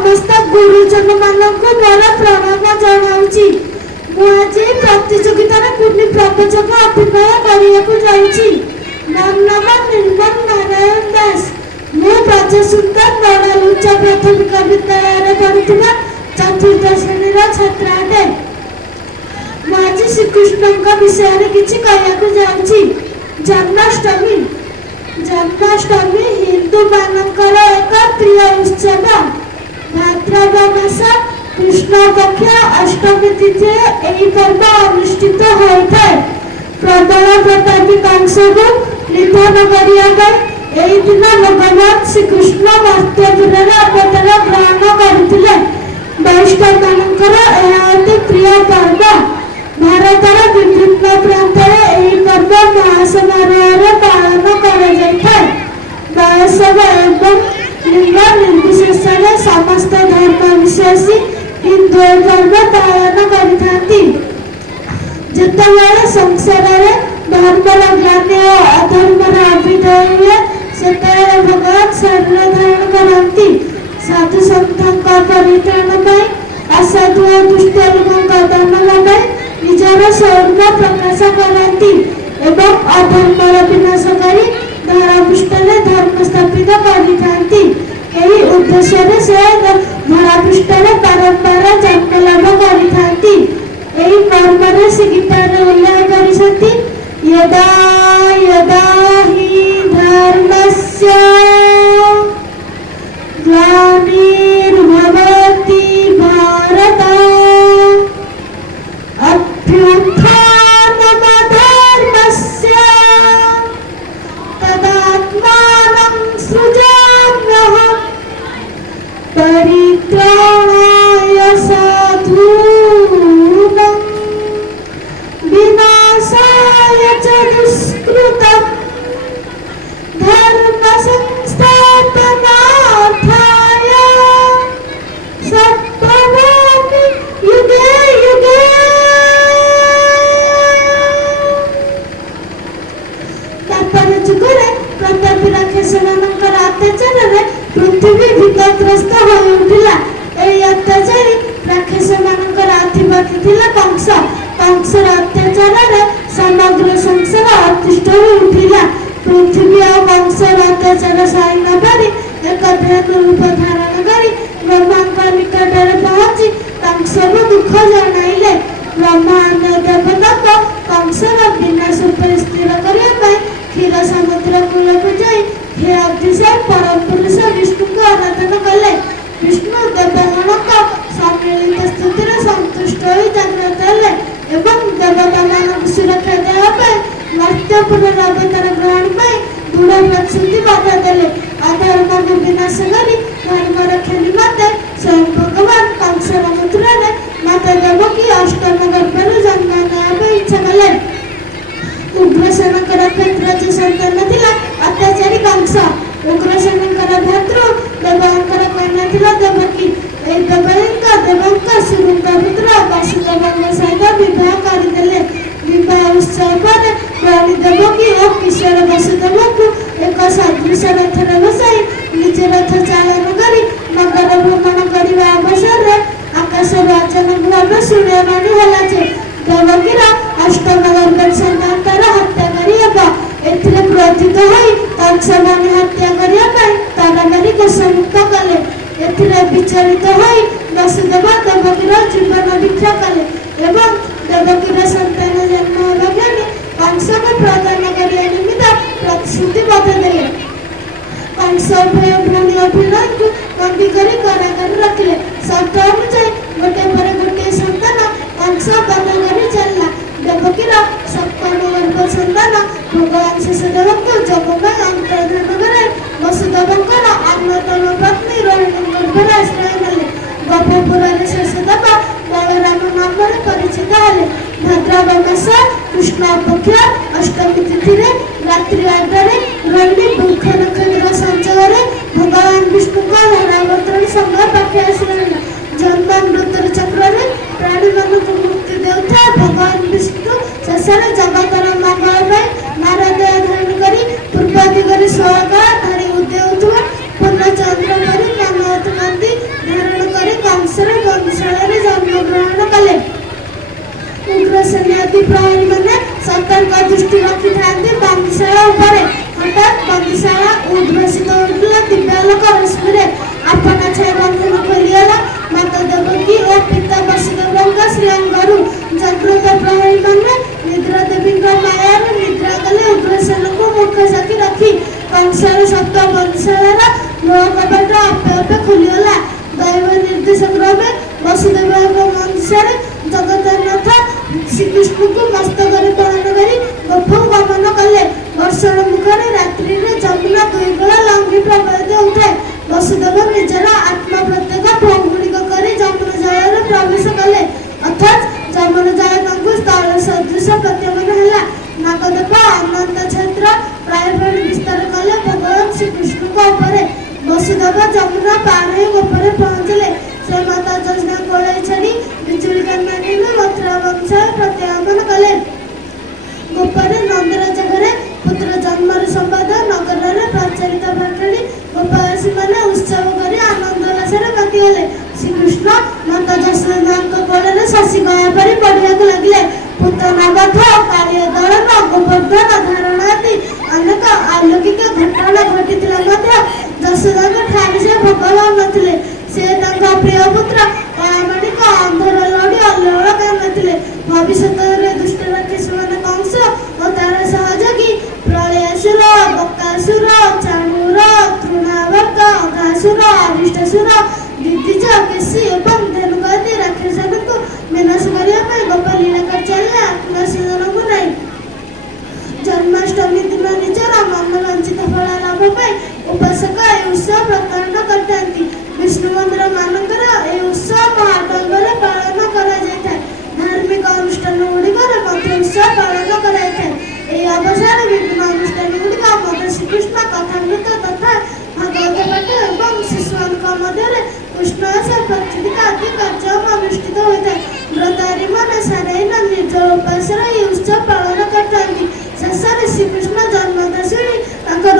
समस्त गुरुजन मानक मोर प्रणाम जनाऊँची। मु आज प्रतियोगितार कुनी प्रबचक अभिनय करने जाऊँगी। मोर नाम निर्मल नारायण दास। मु ब्रजसुंदर नोडाल उच्च प्राथमिक विद्यालय पढ़ुवा चतुर्थ श्रेणी छात्र अटे। आज श्रीकृष्ण विषय किसी कहना जाऊँगी। जन्माष्टमी जन्माष्टमी हिंदू मानकर एक प्रिय उत्सव। भाद्रव मास कृष्ण पक्ष अष्टमी तिथि यह पर्व अनुष्ठित होता है। प्रबल प्रतापी कंस को निधन करने दिन भगवान श्रीकृष्ण मर्त्यपुर अवतार ग्रहण करते। वैष्णव मानकर यह अति प्रिय पर्व। भारतर विभिन्न प्रांत में पर्व महासमारोह पालन कर वयस्व एवं लिंग निर्विशेष समस्त धर्म विश्वासी हिंदू पर्व पालन करते। जितेबाला संसार में धर्मर ग्लानि और अधर्मर अभ्युदय हुए से भगवान शरीर धारण करती। साधु सन्थों परित्राण असाधु और दुष्ट लोकों दमन निजर स्वरूप प्रकाश करती एवं अधर्मर विनाश करी धरापृष्ठ धर्म स्थापित करती। यही उद्देश्य से धरापृष्ठ बारंबार जन्म लाभ करती। यही पर्व से गीतार उल्लेख कर यदा यदा हि धर्मस्य ग्लानिर्भवति भारत परित्राणाय साधूनां विनाशाय च दुष्कृतं धर्म संस्थापनार्थाय सम्भवामि युगे युगे। तापर जुगरे प्रतापी राक्षस मानकर अत्याचार पृथ्वी विपदग्रस्त हो उठिला। एई अत्याचारी राक्षस मानकर अधिपति थिला कंस। कंसर अत्याचार समग्र संसार अतिष्ठ हो उठिला। पृथ्वी और कंसर अत्याचार सही न पारि एक धेनु रूप धारण कर ब्रह्मा निकट में पहुंची कंस को दुख जनाइले। ब्रह्मा अन्य देवता कंसर विनाश पर स्थिर करने क्षीर समुद्र कूल को जाई हे अतिशय परम पुरुष विष्णु को आराधना कले। विष्णु देवगण को सम्मिलित स्थिति संतुष्ट हो जागृत हेले एवं देवता मान सुरक्षा देवाई मर्त्यपुर अवतार ग्रहण दृढ़ प्रतिश्रुति बाधा देले। अधर्म को विनाश कर धर्म रक्षा निमंते स्वयं भगवान कंसर पुत्र ने माता देवकी अष्टम गर्भर जन्म नेବା इच्छा कले। उग्रसेन क्षत्रज संतान थिला अत्याचारी कंस। उग्रसेन भ्रातृ देवंकर कन्या थिला देवकी। देवंका सुरुंदा पुत्र वासुदेव सहित विवाह करदेले। विवाह उत्सव पर रानी देवकी और किशोर वासुदेव को एक सदृश रथर बसाई निज रथ चालन कर नगर भ्रमण करने अवसर आकाश अचानक भाव शुणवानी है जे देवकीर अष्टम गर्भर संतान तार हत्या कर क्रोधित हो कंस मान हत्या करने तारामारी कोशमुक्त कले। विचलित हो वसुदेव देवकीर जीवन भिक्षा कले एवं देवकीर संतान जन्म होगा कंस को प्रदान करने निमित्त प्रतिश्रुति बदले। कंस उभय भ्राणी अभिनय को बंदी कर कारागार रखिले। शर्त अनुसार गोटे पर गोटे संतान कंस बंद कर चलला। देवकीर सप्तम गर्भ संतान भगवान शिशुदेव को जग अंतर्धान कर वसुदेवंकर अन्यतम पत्नी रोहिणी गर्भर आश्रय नेले। गोपपुर शेषदेव बलराम नाम परिचित हेले। भाद्रव मास कृष्ण पक्ष अष्टमी तिथि रात्रि 8 रोहिणी वृक्ष नक्षत्र संचय भगवान विष्णु को धरावतरण संग पाखे आश्रय जन्म मृत्यु चक्र प्राणी मान को मुक्ति देउता भगवान विष्णु शेषर जगतर मंगल नारद धारण कर पूर्व दिगरी स्वर्ग धरी उदय पूर्ण चंद्र पर नाम गांधी धारण ବନ୍ଦିଶାଳା ଉପରେ ହଠାତ୍ ବନ୍ଦିଶାଳା ଉଦ୍ଭାସିତ ହୋଇଥିଲା ଦିବ୍ୟାଲୋକ ରଶ୍ମିରେ। ଆପଣା ଛାଇ ବନ୍ଧନ ଖୋଲିଗଲା। ମାତା ଦେବକୀ ଓ ପିତା ବସୁଦେବଙ୍କ ଶ୍ରୀଅଙ୍ଗରୁ ଜାଗୃତ ପ୍ରହରୀମାନେ ନିଦ୍ରା ଦେବୀଙ୍କ ମାୟାରେ ନିଦ୍ରା କଲେ। ଉଗ୍ରସେନଙ୍କୁ ମୁଖ୍ୟ ସାକ୍ଷୀ ରଖି କଂସର ସପ୍ତ ବନ୍ଦିଶାଳାର ନୂଆ କବାଟ ଆପେ ଆପେ ଖୋଲିଗଲା। ଦୈବ ନିର୍ଦ୍ଦେଶ କ୍ରମେ ବସୁଦେବଙ୍କ ବଂଶରେ ଜଗନ୍ନାଥ ଶ୍ରୀକୃଷ୍ଣଙ୍କୁ ମସ୍ତକରେ ବହନ କରି ଗୋପ ଗମନ କଲେ। ବର୍ଷଣ ମୁଖରେ ରାତ୍ରିରେ ଯମୁନା ଦୁଇ କୂଳ ଲଙ୍ଘି ପ୍ରବାହିତ ହେଉଥାଏ। ବସୁଦେବ ନିଜର ଆତ୍ମା ପ୍ରତ୍ୟେକ ଭଙ୍ଗୁଡିକ କରି ଯମୁନା ଜଳରେ ପ୍ରବେଶ କଲେ। ଅର୍ଥାତ୍ ଯମୁନା ଜଳ ତାଙ୍କୁ ସ୍ଥଳ ସଦୃଶ ପ୍ରତ୍ୟମାନ ହେଲା। ନାଗଦେବ ଅନନ୍ତ ଛତ୍ର ପ୍ରାୟପରି ବିସ୍ତାର କଲେ ଭଗବାନ ଶ୍ରୀକୃଷ୍ଣଙ୍କ ଉପରେ। ବସୁଦେବ ଯମୁନା ପାର ହୋଇ ଗୋପରେ ପହଞ୍ଚିଲେ। ସେ ମାତା ଯଶୋଦା କୋଳେଇ ଛାଡ଼ି ବିଜୁଳି କାନ୍ଦାଣିରେ ମଥୁରା ବଂଶରେ ପ୍ରତ୍ୟାଗମନ କଲେ। ଗୋପରେ ନନ୍ଦରାଜ ଘରେ ପୁତ୍ର ଜନ୍ମର ସମ୍ବାଦ ନଗରରେ ପ୍ରଚାରିତ ପାଠଣି ଗୋପବାସୀମାନେ ଉତ୍ସବ କରି ଆନନ୍ଦ ଉଲ୍ଲାସରେ ମାତିଗଲେ। ଶ୍ରୀକୃଷ୍ଣ ମାତା ଯଶୋଦାଙ୍କ କୋଳରେ ଶଶୀ ଗୟା ପରି ପଡ଼ିବାକୁ ଲାଗିଲେ। ପୂତନା ବଧ, କାଳିୟ ଦଳନ, ଗୋବର୍ଦ୍ଧନ ଧାରଣ ଆଦି ଅନେକ ଅଲୌକିକ ଘଟଣା ଘଟିଥିଲା ମଧ୍ୟ ଯଶୋଦାଙ୍କ ଠାରୁ ସେ ଭଗବାନ ନଥିଲେ। ସେ ତାଙ୍କ ପ୍ରିୟ ପୁତ୍ର କଳାମାଣିକ ଅନ୍ଧର ଲଢ଼ି ଅଲ୍ଲଳ କରିନଥିଲେ। ଭବିଷ୍ୟତରେ ଦୁଷ୍ଟ ରାକ୍ଷସମାନେ କଂସ ଓ ତାର ସହଯୋଗୀ ପ୍ରଳୟାସୁର, ବକାସୁର, ଚାଣୁର, ତୃଣାବର୍ଗ, ଅଘାସୁର, ଅରିଷ୍ଟାସୁର, ଦିତିଜ, କେଶୀ ଏବଂ ଧେନୁକ ଆଦି ରାକ୍ଷସମାନଙ୍କୁ ବିନାଶ କରିବା ପାଇଁ ଗୋପାଳ ଲୀଳା କରି ଚାଲିଲେ ଆତ୍ମସେନଙ୍କୁ ନେଇ। ଜନ୍ମାଷ୍ଟମୀ ଦିନ ନିଜର ମନୋବାଞ୍ଛିତ ଫଳ ଲାଭ ପାଇଁ ଉପାସକ ଏହି ଉତ୍ସବ ପ୍ରକରଣ କରିଥାନ୍ତି। ବିଷ୍ଣୁ ମନ୍ଦିର ମାନଙ୍କର ଏହି ଉତ୍ସବ ମହାପର୍ବରେ ପାଳନ କରାଯାଇଥାଏ। ଧାର୍ମିକ ଅନୁଷ୍ଠାନ ଗୁଡ଼ିକରେ ମଧ୍ୟ ଉତ୍ସବ ପାଳନ କରାଯାଇଥାଏ। ଏହି ଅବସରରେ ବିଭିନ୍ନ ଅନୁଷ୍ଠାନ ଗୁଡ଼ିକ ମଧ୍ୟ ଶ୍ରୀକୃଷ୍ଣ କଥାମୃତ ତଥା ଭାଗବତ ପାଠ ଏବଂ ଶିଶୁମାନଙ୍କ ମଧ୍ୟରେ କୃଷ୍ଣ ପ୍ରଚୁରିତ ଆଦି କାର୍ଯ୍ୟକ୍ରମ ଅନୁଷ୍ଠିତ ହୋଇଥାଏ। ବ୍ରତାରୀମାନେ ସାରାହୀନ ନିର୍ଜଳ ଉପାସରେ ଏହି ଉତ୍ସବ ପାଳନ କରିଥାନ୍ତି। ଶେଷରେ ଶ୍ରୀକୃଷ୍ଣ ଜନ୍ମଦାସିଣୀ ତାଙ୍କର